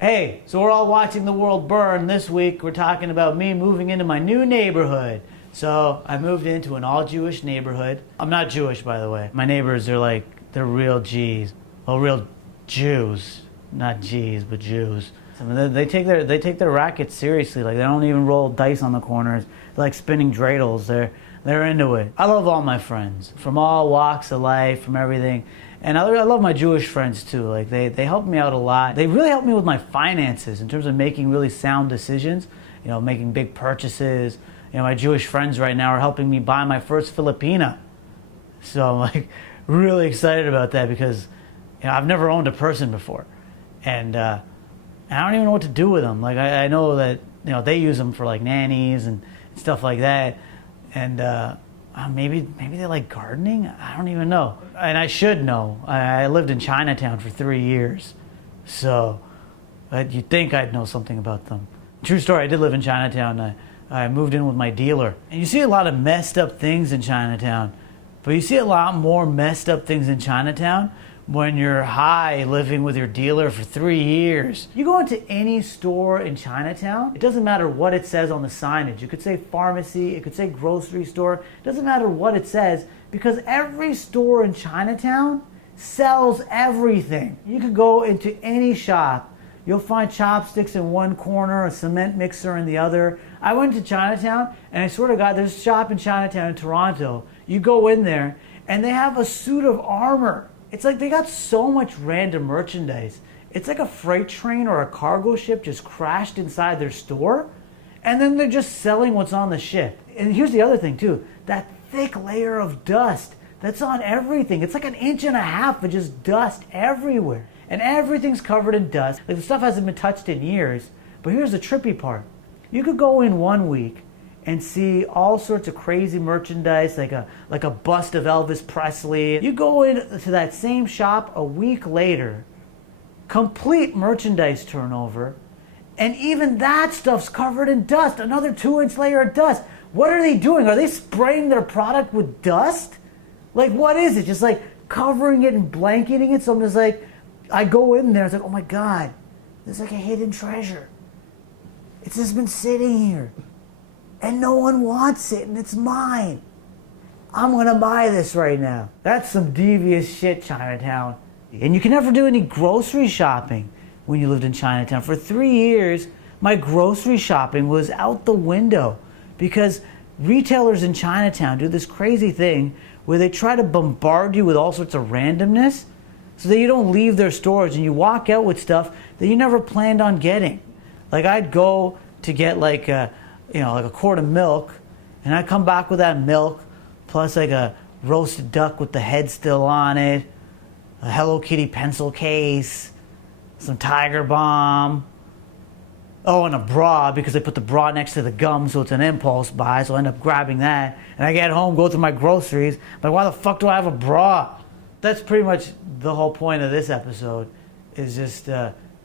Hey, so we're all watching the world burn. This week we're talking about me moving into my new neighborhood. So I moved into an all-Jewish neighborhood. I'm not Jewish, by the way. My neighbors, they're real G's. Well, real Jews. Not G's, but Jews. I mean, they take their rackets seriously. Like, they don't even roll dice on the corners. They're like spinning dreidels. They're into it. I love all my friends from all walks of life, from everything. And I love my Jewish friends too. Like, they help me out a lot. They really help me with my finances in terms of making really sound decisions, making big purchases. My Jewish friends right now are helping me buy my first Filipina. So I'm really excited about that because I've never owned a person before. And I don't even know what to do with them. Like, I know that they use them for like nannies and stuff like that. And maybe they like gardening. I don't even know. And I should know. I lived in Chinatown for 3 years, so you'd think I'd know something about them. True story. I did live in Chinatown. I moved in with my dealer, and you see a lot of messed up things in Chinatown, but you see a lot more messed up things in Chinatown when you're high living with your dealer for 3 years. You go into any store in Chinatown, it doesn't matter what it says on the signage. It could say pharmacy, it could say grocery store. It doesn't matter what it says because every store in Chinatown sells everything. You could go into any shop. You'll find chopsticks in one corner, a cement mixer in the other. I went to Chinatown, and I swear to God, there's a shop in Chinatown in Toronto. You go in there, and they have a suit of armor. It's like they got so much random merchandise. It's like a freight train or a cargo ship just crashed inside their store, and then they're just selling what's on the ship. And here's the other thing too, that thick layer of dust that's on everything. It's like 1.5 inches of just dust everywhere. And everything's covered in dust. Like, the stuff hasn't been touched in years. But here's the trippy part. You could go in 1 week and see all sorts of crazy merchandise, like a bust of Elvis Presley. You go into that same shop a week later, complete merchandise turnover, and even that stuff's covered in dust, another 2-inch layer of dust. What are they doing? Are they spraying their product with dust? Like, what is it? Just like covering it and blanketing it? So I'm just like, I go in there, it's like, oh my God, there's like a hidden treasure. It's just been sitting here. And no one wants it, and it's mine. I'm gonna buy this right now. That's some devious shit, Chinatown. And you can never do any grocery shopping when you lived in Chinatown. For 3 years, my grocery shopping was out the window because retailers in Chinatown do this crazy thing where they try to bombard you with all sorts of randomness so that you don't leave their stores and you walk out with stuff that you never planned on getting. Like, I'd go to get like a quart of milk, and I'd come back with that milk, plus like a roasted duck with the head still on it, a Hello Kitty pencil case, some Tiger Balm, and a bra, because they put the bra next to the gum, so it's an impulse buy, so I end up grabbing that, and I get home, go through my groceries, like, why the fuck do I have a bra? That's pretty much the whole point of this episode, is just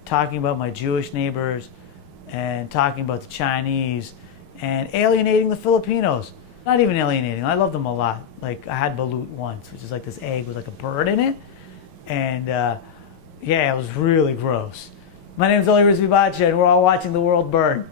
talking about my Jewish neighbors, and talking about the Chinese, and alienating the Filipinos. Not even alienating, I love them a lot. Like, I had balut once, which is like this egg with like a bird in it. And it was really gross. My name is Ali Badshah, and we're all watching the world burn.